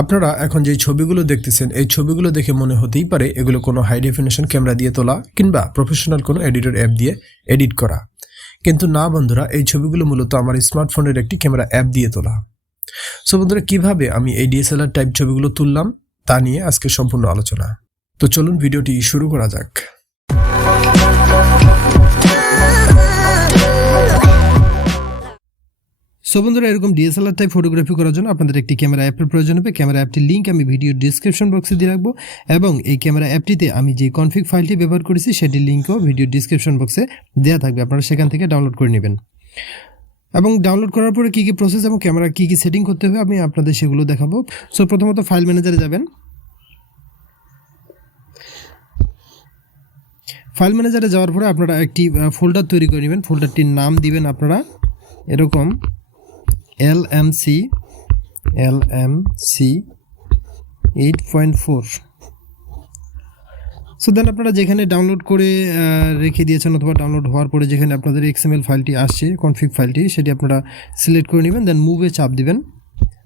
আপনারা এখন যে ছবিগুলো দেখতেছেন এই ছবিগুলো দেখে মনে হতেই পারে এগুলো কোনো হাই ডেফিনেশন ক্যামেরা দিয়ে তোলা কিংবা প্রফেশনাল কোনো এডিটর অ্যাপ দিয়ে এডিট করা। কিন্তু না বন্ধুরা, এই ছবিগুলো মূলত আমার স্মার্টফোনের একটি ক্যামেরা অ্যাপ দিয়ে তোলা। সো বন্ধুরা, কিভাবে আমি এই ডিএসএলআর টাইপ ছবিগুলো তুললাম তা নিয়ে আজকে সম্পূর্ণ আলোচনা। তো চলুন ভিডিওটি শুরু করা যাক। সো বন্ধুরা, এরকম ডিএসএলআর টাইপ ফটোগ্রাফি করার জন্য আপনাদের একটি ক্যামেরা অ্যাপের প্রয়োজন হবে। ক্যামেরা অ্যাপটির লিঙ্ক আমি ভিডিও ডিসক্রিপশন বক্সে দিয়ে রাখবো এবং এই ক্যামেরা অ্যাপটিতে আমি যে কনফিগ ফাইলটি ব্যবহার করেছি সেটির লিঙ্কও ভিডিও ডিসক্রিপশন বক্সে দেওয়া থাকবে, আপনারা সেখান থেকে ডাউনলোড করে নেবেন। এবং ডাউনলোড করার পরে কী কী প্রসেস এবং ক্যামেরা কী কী সেটিং করতে হবে আমি আপনাদের সেগুলো দেখাবো। সো প্রথমত ফাইল ম্যানেজারে যাবেন। ফাইল ম্যানেজারে যাওয়ার পরে আপনারা একটি ফোল্ডার তৈরি করে নেবেন। ফোল্ডারটির নাম দিবেন আপনারা এরকম LMC8.4। সো দেন আপনারা যেখানে ডাউনলোড করে রেখে দিয়েছেন অথবা ডাউনলোড হওয়ার পরে যেখানে আপনাদের XML ফাইলটি আসছে, কনফিগ ফাইলটি, সেটি আপনারা সিলেক্ট করে নেবেন। দেন মুভে চাপ দিবেন।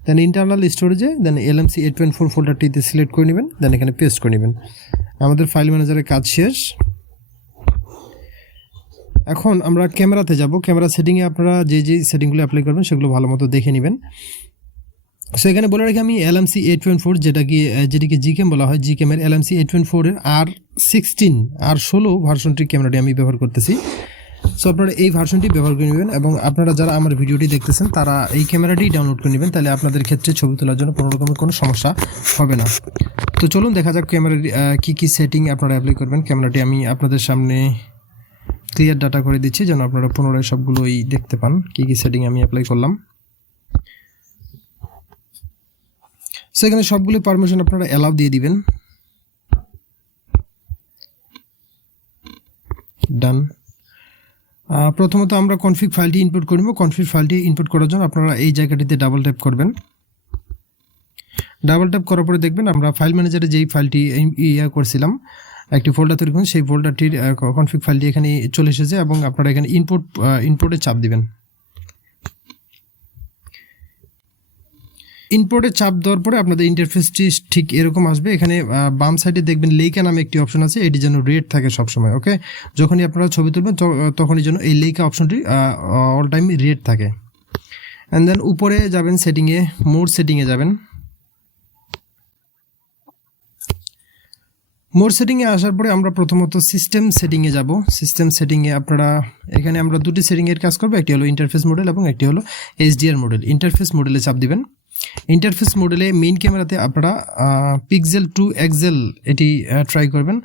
দেন ইন্টারনাল স্টোরেজে দেন LMC8.4 ফোল্ডারটিতে সিলেক্ট করে নেবেন। দেন এখানে পেস্ট করে নেবেন। আমাদের ফাইল ম্যানেজারের কাজ শেষ। এখন আমরা ক্যামেরাতে যাব। ক্যামেরা সেটিংয়ে আপনারা যে সেটিংগুলো অ্যাপ্লাই করবেন সেগুলো ভালো মতো দেখে নেবেন। সো এখানে বলে রাখি আমি LMC8.4 যেটিকে Gcam বলা হয়, Gcam এর LMC8.4 এর R16 ভার্সনটির ক্যামেরাটি আমি ব্যবহার করতেছি। সো আপনারা এই ভার্সনটি ব্যবহার করে নেবেন এবং আপনারা যারা আমার ভিডিওটি দেখতেছেন তারা এই ক্যামেরাটি ডাউনলোড করে নেবেন, তাহলে আপনাদের ক্ষেত্রে ছবি তোলার জন্য কোনো রকমের কোনো সমস্যা হবে না। তো চলুন দেখা যাক ক্যামেরার কী সেটিং আপনারা অ্যাপ্লাই করবেন। ক্যামেরাটি আমি আপনাদের সামনে ক্লিয়ার ডাটা করে দিচ্ছি যেন আপনারা পুনরায় সবগুলোই দেখতে পান কী সেটিং আমি অ্যাপ্লাই করলাম। সো এখানে সবগুলো পারমিশন আপনারা অ্যালাউ দিয়ে দিবেন। ডান। প্রথমত আমরা কনফিগ ফাইলটি ইনপুট করব। কনফিগ ফাইলটি ইনপুট করার জন্য আপনারা এই জায়গাটিতে ডাবল ট্যাপ করবেন। ডাবল ট্যাপ করার পরে দেখবেন আমরা ফাইল ম্যানেজারে যেই ফাইলটি করছিলাম, একটি ফোল্ডার তৈরি করুন, সেই ফোল্ডারটির কনফিগ ফাইলটি এখানে চলে এসেছে এবং আপনারা এখানে ইনপুটে চাপ দিবেন। ইনপুটে চাপ দেওয়ার পরে আপনাদের ইন্টারফেসটি ঠিক এরকম আসবে। এখানে বাম সাইডে দেখবেন লেইকা নামে একটি অপশন আছে, এটি যেন রেড থাকে সবসময়। ওকে, যখনই আপনারা ছবি তুলবেন তখনই যেন এই লেইকা অপশনটি অল টাইম রেড থাকে। অ্যান্ড দেন উপরে যাবেন সেটিংয়ে, মোড সেটিংয়ে যাবেন। মোড সেটিংয়ে আসার পরে আমরা প্রথমত সিস্টেম সেটিংয়ে যাব। সিস্টেম সেটিংয়ে আপনারা এখানে আমরা দুটি সেটিংয়ের কাজ করবো, একটি হলো ইন্টারফেস মডেল এবং একটি হলো HDR মডেল। ইন্টারফেস মডেলে চাপ দিবেন। ইন্টারফেস মডেলে মেইন ক্যামেরাতে আপনারা পিক্সেল 2 XL এটি ট্রাই করবেন।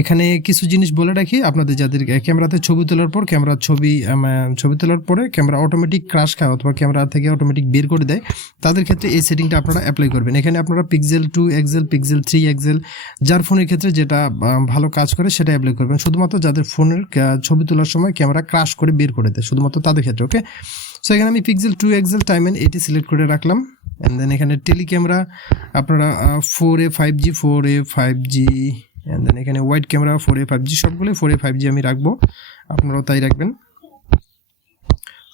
এখানে কিছু জিনিস বলে রাখি, আপনাদের যাদের ক্যামেরাতে ছবি তোলার পর ছবি তোলার পরে ক্যামেরা অটোমেটিক ক্রাশ খায় অথবা ক্যামেরা থেকে অটোমেটিক বের করে দেয়, তাদের ক্ষেত্রে এই সেটিংটা আপনারা অ্যাপ্লাই করবেন। এখানে আপনারা পিক্সেল 2 XL, পিক্সেল 3 XL যার ফোনের ক্ষেত্রে যেটা ভালো কাজ করে সেটা অ্যাপ্লাই করবেন। শুধুমাত্র যাদের ফোনের ছবি তোলার সময় ক্যামেরা ক্রাশ করে বের করে দেয়, শুধুমাত্র তাদের ক্ষেত্রে। ওকে, সো এখানে আমি পিক্সেল 2 XL টাইমেন এটি সিলেক্ট করে রাখলাম। অ্যান্ড দেন এখানে টেলি ক্যামেরা আপনারা 4A 5G অ্যান্ড দেন এখানে ওয়াইড ক্যামেরা 4A 5G, সবগুলো 4A 5G আমি রাখবো, আপনারাও তাই রাখবেন।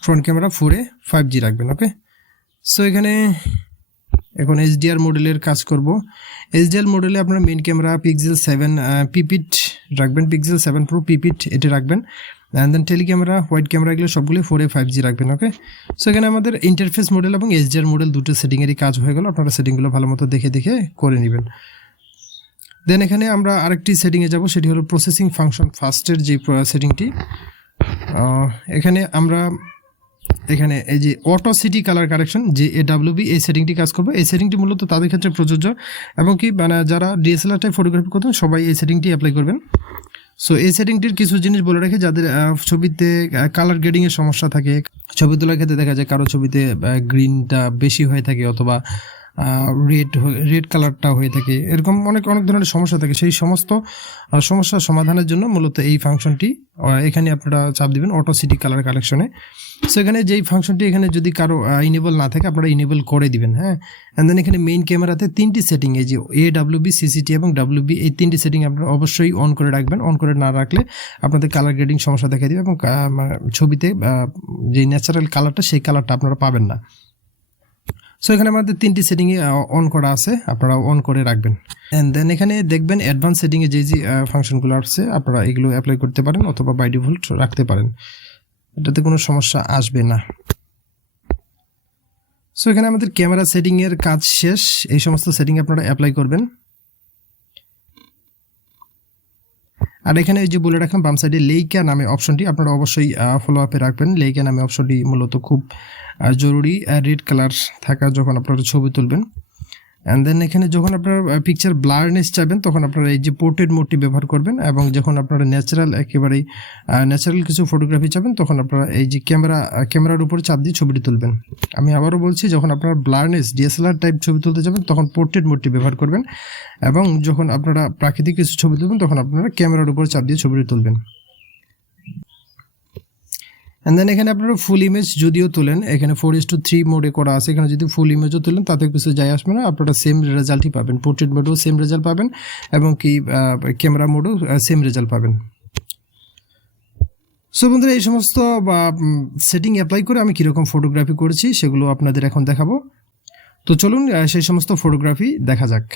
ফ্রন্ট ক্যামেরা 4A 5G রাখবেন। ওকে, সো এখানে এখন HDR মডেলের কাজ করব। HDR মডেলে আপনারা মেইন ক্যামেরা পিক্সেল 7 পিপিট রাখবেন, পিক্সেল 7 Pro পিপিট এটা রাখবেন। And then tele camera, white camera এগুলো সবগুলো 4A 5G রাখবেন। ওকে, সো এখানে আমাদের ইন্টারফেস মডেল এবং HDR মডেল দুটো সেটিংয়েরই কাজ হয়ে গেল। আপনারা সেটিংগুলো ভালো মতো দেখে করে নেবেন। দেন এখানে আমরা আরেকটি সেটিংয়ে যাব, সেটি হলো প্রসেসিং ফাংশন ফাস্টের যে সেটিংটি। এখানে এই যে অটো সিটি কালার কারেকশন যে AWB এই সেটিংটি কাজ করবে। এই সেটিংটি মূলত তাদের ক্ষেত্রে প্রযোজ্য এবং কি যারা DSLR টাইপ ফটোগ্রাফি করতেন সবাই এই সেটিংটি অ্যাপ্লাই করবেন। সো এই সেটিংটির কিছু জিনিস বলে রাখে, যাদের ছবিতে কালার গ্রেডিংয়ের সমস্যা থাকে, ছবি তোলার ক্ষেত্রে দেখা যায় কারো ছবিতে গ্রিনটা বেশি হয়ে থাকে অথবা রেড কালারটা হয়ে থাকে, এরকম অনেক ধরনের সমস্যা থাকে। সেই সমস্ত সমস্যার সমাধানের জন্য মূলত এই ফাংশনটি এখানে আপনারা চাপ দিবেন অটো সিটি কালার কালেকশনে। সো এখানে যেই ফাংশনটি এখানে যদি কারো ইনেবল না থাকে আপনারা ইনেবল করে দিবেন। হ্যাঁ, অ্যান্ড দেন এখানে মেইন ক্যামেরাতে 3টি সেটিং, এই যে AWB, CCT এবং WB এই 3টি সেটিং আপনারা অবশ্যই অন করে রাখবেন। অন করে না রাখলে আপনাদের কালার গ্রেডিং সমস্যা দেখা দিবে এবং ছবিতে যে ন্যাচারাল কালারটা সেই কালারটা আপনারা পাবেন না। সো এখানে আমাদের 3টি সেটিংয়ে অন করা আছে, আপনারা অন করে রাখবেন। অ্যান্ড দেন এখানে দেখবেন অ্যাডভান্স সেটিংয়ে যে ফাংশনগুলো আছে আপনারা এগুলো অ্যাপ্লাই করতে পারেন অথবা বাই ডিফল্ট রাখতে পারেন, এটাতে কোনো সমস্যা আসবে না। সো এখানে আমাদের ক্যামেরা সেটিংয়ের কাজ শেষ, এই সমস্ত সেটিং আপনারা অ্যাপ্লাই করবেন। আর এখানে এই যে বলে রাখলাম বাম সাইডে লেইকা নামে অপশনটি আপনারা অবশ্যই ফলো আপে রাখবেন। লেইকা নামে অপশনটি মূলত খুব জরুরি, রেড কালার থাকা যখন আপনারা ছবি তুলবেন। অ্যান্ড দেন এখানে যখন আপনারা পিকচার ব্লারনেস চাইবেন তখন আপনারা এই যে পোর্ট্রেট মোডটি ব্যবহার করবেন, এবং যখন আপনারা ন্যাচারাল একেবারেই ন্যাচারাল কিছু ফটোগ্রাফি চাবেন তখন আপনারা এই যে ক্যামেরার উপর চাপ দিয়ে ছবিটি তুলবেন। আমি আবারও বলছি, যখন আপনারা ব্লারনেস DSLR টাইপ ছবি তুলতে যাবেন তখন পোর্ট্রেট মোডটি ব্যবহার করবেন, এবং যখন আপনারা প্রাকৃতিক কিছু ছবি তুলবেন তখন আপনারা ক্যামেরার উপর চাপ দিয়ে ছবিটি তুলবেন। অ্যান্ড দেন এখানে আপনারা ফুল ইমেজ যদিও তোলেন, এখানে 4:3 মোডে করা আছে, এখানে যদি ফুল ইমেজও তোলেন তাতে কিছু যায় আসবে না, আপনারা সেম রেজাল্টই পাবেন। পোর্ট্রেট মোডেও সেম রেজাল্ট পাবেন এবং কি ক্যামেরা মোডেও সেম রেজাল্ট পাবেন। সো বন্ধুরা, এই সমস্ত সেটিং অ্যাপ্লাই করে আমি কীরকম ফটোগ্রাফি করেছি সেগুলো আপনাদের এখন দেখাবো। তো চলুন সেই সমস্ত ফটোগ্রাফি দেখা যাক।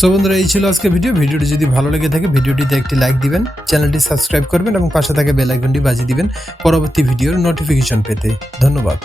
সো বন্ধুরা, এই ছিল আজকে ভিডিওটি যদি ভালো লেগে থাকে ভিডিওটিতে একটি লাইক দিবেন, চ্যানেলটি সাবস্ক্রাইব করবেন এবং পাশে থাকা বেল আইকনটি বাজিয়ে দিবেন পরবর্তী ভিডিওর নোটিফিকেশন পেতে। ধন্যবাদ।